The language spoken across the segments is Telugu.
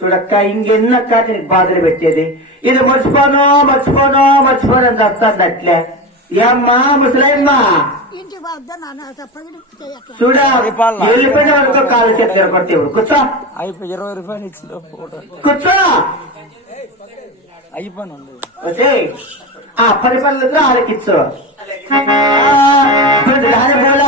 చూడక్క ఇంకెన్నక్క నీకు బాధలు పెట్టేది ఇది మర్చిపోనో మర్చిపోనో మర్చిపోను వస్తానట్లే ఏమ్మా ముసలమ్మా చూడపడి వరకు కాలు చేస్తారు ప్రతి కూర్చో అయిపోయి రూపాయలు కూర్చో అయిపోను ఆ పది పనులు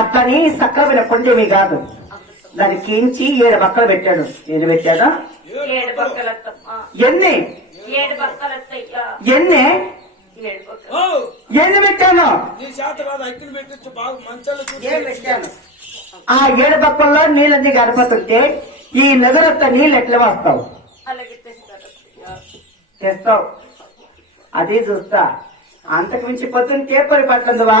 అతని సక్రమైన పుణ్యమి కాదు దాన్ని కించి ఏడు బక్కలు పెట్టాడు ఏడు పెట్టాడా ఎన్ని ఎన్ని ఎన్ని పెట్టాను ఆ ఏడు పక్కల్లో నీళ్ళన్నీ గడపతుంటే ఈ నగరత్త నీళ్ళు ఎట్లా వస్తావు తెస్తావు అది చూస్తా అంతకు మించి పొద్దున్న కేపరి పట్టదువా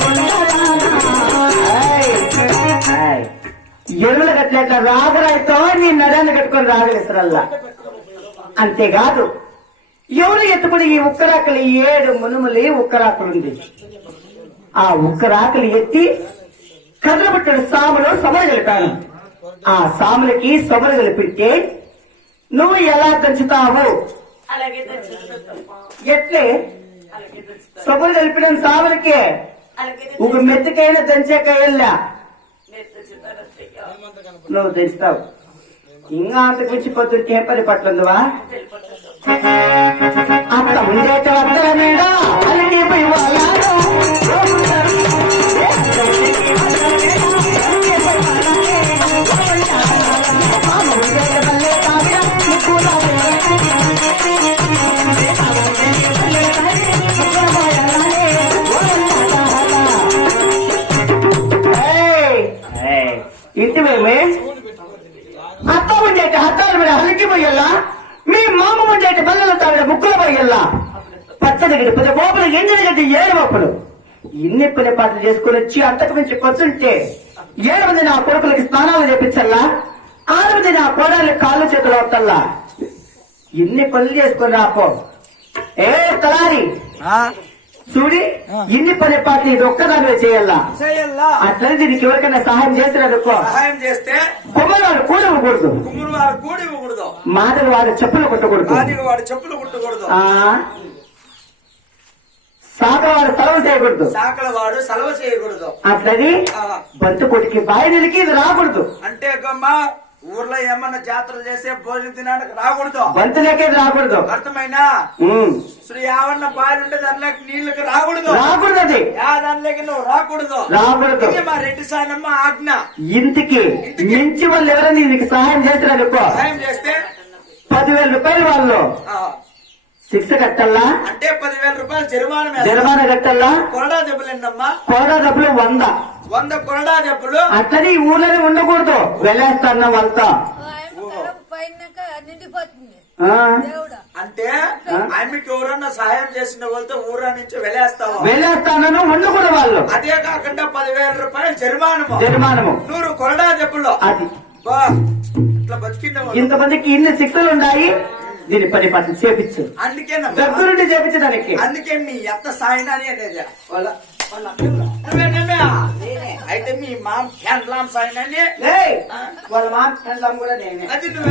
రాగరాయితో నేను నడాన్ని కట్టుకుని రాగలిసరల్లా అంతేకాదు ఎవరు ఎత్తుకుని ఈ ఉక్కరాకలి ఏడు మునుములి ఉక్కరాకులుంది ఆ ఉక్కరాకలి ఎత్తి కర్రబట్ట సాములు సమర గెలిపాను ఆ సాములకి సమలు కలిపితే నువ్వు ఎలా దంచుతావు ఎట్లే సబులు గెలిపిన సాములకే ఒక మెత్తికైన దంచే కయ్యల్లా నువ్వు తెలుస్తావు ఇంకా అంతకుంచి పొద్దున చేపలి పట్లందువా ఇంటి మేమే అత్త ఉండే హత్తాలు మీద హలికి పోయేలా మీ మామ ఉండే పిల్లల తాడ ముక్కులు పోయేలా పచ్చది గడిపితే గోపలు ఎన్ని గడ్డి ఏడు గొప్పలు ఇన్ని పని పాటలు చేసుకుని వచ్చి అంతకు మించి కొంచుంటే ఏడు మంది నా కొడుకులకి స్నానాలు చేపించల్లా ఆరు నా కోడలి కాళ్ళు చేతులు అవుతల్లా ఇన్ని పనులు చేసుకుని రాపో ఏ తలారి చూడి ఇన్ని పని పార్టీ ఇది ఒక్కదాని చేయల్లా అట్లనే ఎవరికైనా సహాయం చేస్తున్నారు సహాయం చేస్తే కుమ్మరి వారు కూడి ఇవ్వకూడదు కుమ్మరి వారు కూడి ఇవ్వకూడదు మాదిరి వారి చెప్పులు కొట్టకూడదు మాదిరి వారి చెప్పులు కొట్టకూడదు సాకల వాడు సెలవు చేయకూడదు సాకల వాడు సెలవు చేయకూడదు అట్లది బంతుకొడికి బాయి నిలికి ఇది రాకూడదు అంటే అమ్మా ఊర్లో ఏమన్నా జాతర చేసే భోజనం తినడానికి రాకూడదు బంతి రాకూడదు అర్థమైనా శ్రీ యావన్న బావి ఉంటే దానిలోకి నీళ్ళకి రాకూడదు రాకూడదు ఆ దానిలోకి నువ్వు రాకూడదు రాకూడదు మా రెడ్డి సాయనమ్మ ఆజ్ఞ ఇంటికి మించి వాళ్ళు ఎవరైనా నీకు సహాయం చేస్తున్నారు ఎక్కువ సహాయం చేస్తే పదివేల రూపాయలు వాళ్ళు శిక్ష కట్టల్లా అంటే పదివేల రూపాయలు జరిమానా జరిమానా కట్టల్లా కొరడా ఏంటమ్మా కొరడా దెబ్బలు వంద వంద కొరడా దెబ్బలు అతని ఊళ్ళనే ఉండకూడదు వెళ్ళేస్తా వాళ్ళతో అంటే ఆమెకి ఎవరన్నా సహాయం చేసిన వాళ్ళతో ఊరా నుంచి వెళ్ళేస్తావు వెళ్ళేస్తానో వండుకునే వాళ్ళు అదే కాకుండా పదివేల రూపాయలు జరిమానము జరిమానము నూరు కొరడా దెబ్బలు అది ఇంతమందికి ఇన్ని శిక్షలు ఉన్నాయి దీని పని పని చేపించు అందుకే దగ్గరుండి దానికి అందుకే మీ ఎంత సాయనా అయితే మీ మామ్ హెండ్లాం సాయనా వాళ్ళ మామ్ హెండ్లాం కూడా నేనే అది